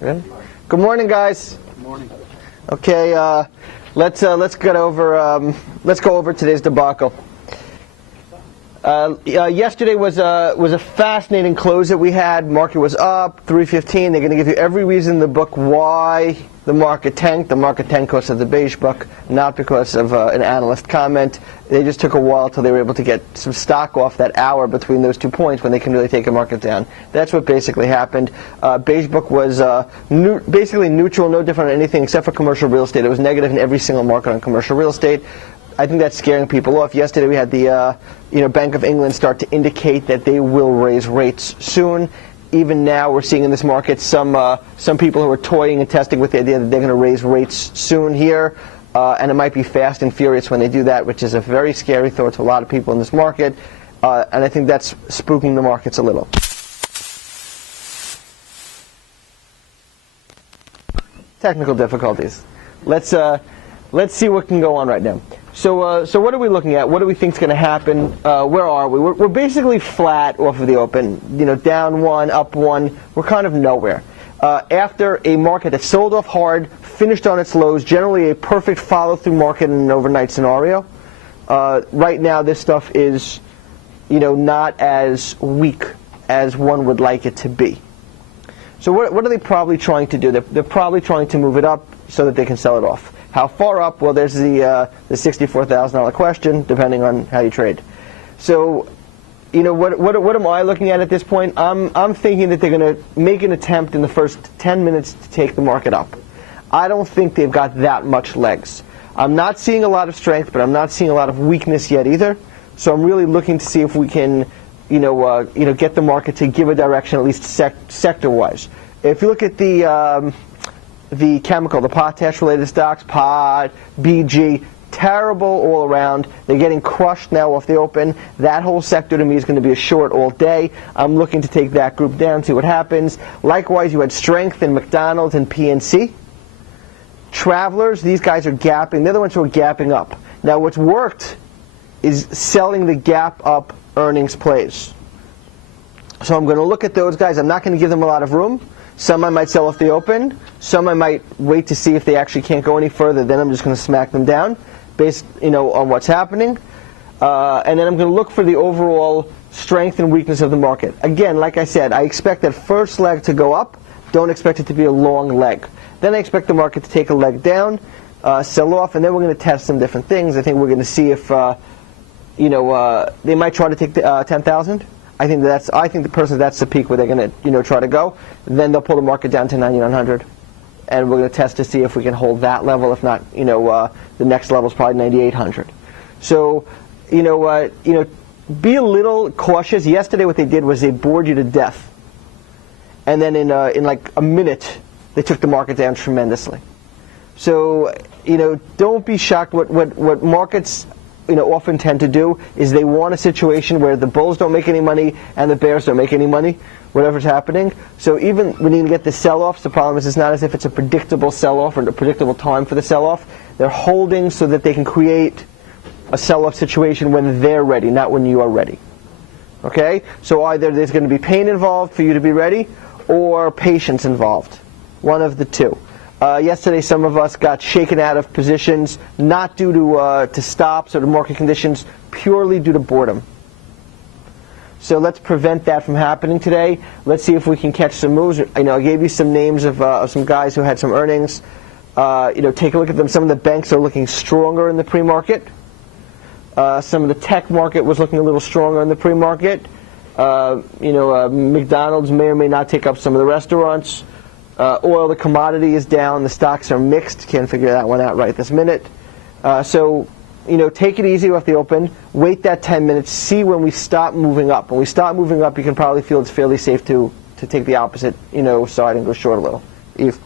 Good morning, guys. Good morning. Okay, let's go over today's debacle. Yesterday was a fascinating close that we had. Market was up 315. They're going to give you every reason in the book why the market tanked. The market tanked because of the beige book, not because of an analyst comment. They just took a while till they were able to get some stock off that hour between those 2 points when they can really take a market down. That's what basically happened. Beige book was basically neutral, no different than anything except for commercial real estate. It was negative in every single market on commercial real estate. I think that's scaring people off. Yesterday we had the Bank of England start to indicate that they will raise rates soon. Even now we're seeing in this market some people who are toying and testing with the idea that they're going to raise rates soon here. And it might be fast and furious when they do that, which is a very scary thought to a lot of people in this market. And I think that's spooking the markets a little. Technical difficulties. Let's see what can go on right now. So what are we looking at? What do we think is going to happen? Where are we? We're basically flat off of the open. Down one, up one. We're kind of nowhere. After a market that sold off hard, finished on its lows, generally a perfect follow-through market in an overnight scenario. Right now, this stuff is, not as weak as one would like it to be. So what are they probably trying to do? They're probably trying to move it up so that they can sell it off. How far up? Well, there's the $64,000 question, depending on how you trade. So, what am I looking at this point? I'm thinking that they're going to make an attempt in the first 10 minutes to take the market up. I don't think they've got that much legs. I'm not seeing a lot of strength, but I'm not seeing a lot of weakness yet either. So I'm really looking to see if we can, get the market to give a direction, at least sector-wise. If you look at the chemical, the potash-related stocks, POD, BG, terrible all around. They're getting crushed now off the open. That whole sector to me is going to be a short all day. I'm looking to take that group down, see what happens. Likewise, you had strength in McDonald's and PNC. Travelers, these guys are gapping. They're the ones who are gapping up. Now, what's worked is selling the gap up earnings plays. So I'm going to look at those guys. I'm not going to give them a lot of room. Some I might sell off the open. Some I might wait to see if they actually can't go any further. Then I'm just going to smack them down based, on what's happening. And then I'm going to look for the overall strength and weakness of the market. Again, like I said, I expect that first leg to go up. Don't expect it to be a long leg. Then I expect the market to take a leg down, sell off, and then we're going to test some different things. I think we're going to see if, they might try to take the 10,000. I think that's the peak where they're going to try to go. Then they'll pull the market down to 9,900, and we're going to test to see if we can hold that level. If not, the next level is probably 9,800. So, be a little cautious. Yesterday, what they did was they bored you to death, and then in like a minute, they took the market down tremendously. So, don't be shocked. What markets often tend to do is they want a situation where the bulls don't make any money and the bears don't make any money, whatever's happening. So even when you get the sell-offs, the problem is it's not as if it's a predictable sell-off or a predictable time for the sell-off. They're holding so that they can create a sell-off situation when they're ready, not when you are ready. Okay? So either there's going to be pain involved for you to be ready or patience involved. One of the two. Yesterday, some of us got shaken out of positions, not due to stops or to market conditions, purely due to boredom. So let's prevent that from happening today. Let's see if we can catch some moves. I gave you some names of some guys who had some earnings. Take a look at them. Some of the banks are looking stronger in the pre-market. Some of the tech market was looking a little stronger in the pre-market. McDonald's may or may not take up some of the restaurants. Oil, the commodity is down. The stocks are mixed. Can't figure that one out right this minute. So, take it easy off the open. Wait that 10 minutes. See when we stop moving up. When we stop moving up, you can probably feel it's fairly safe to take the opposite, side and go short a little. Eve?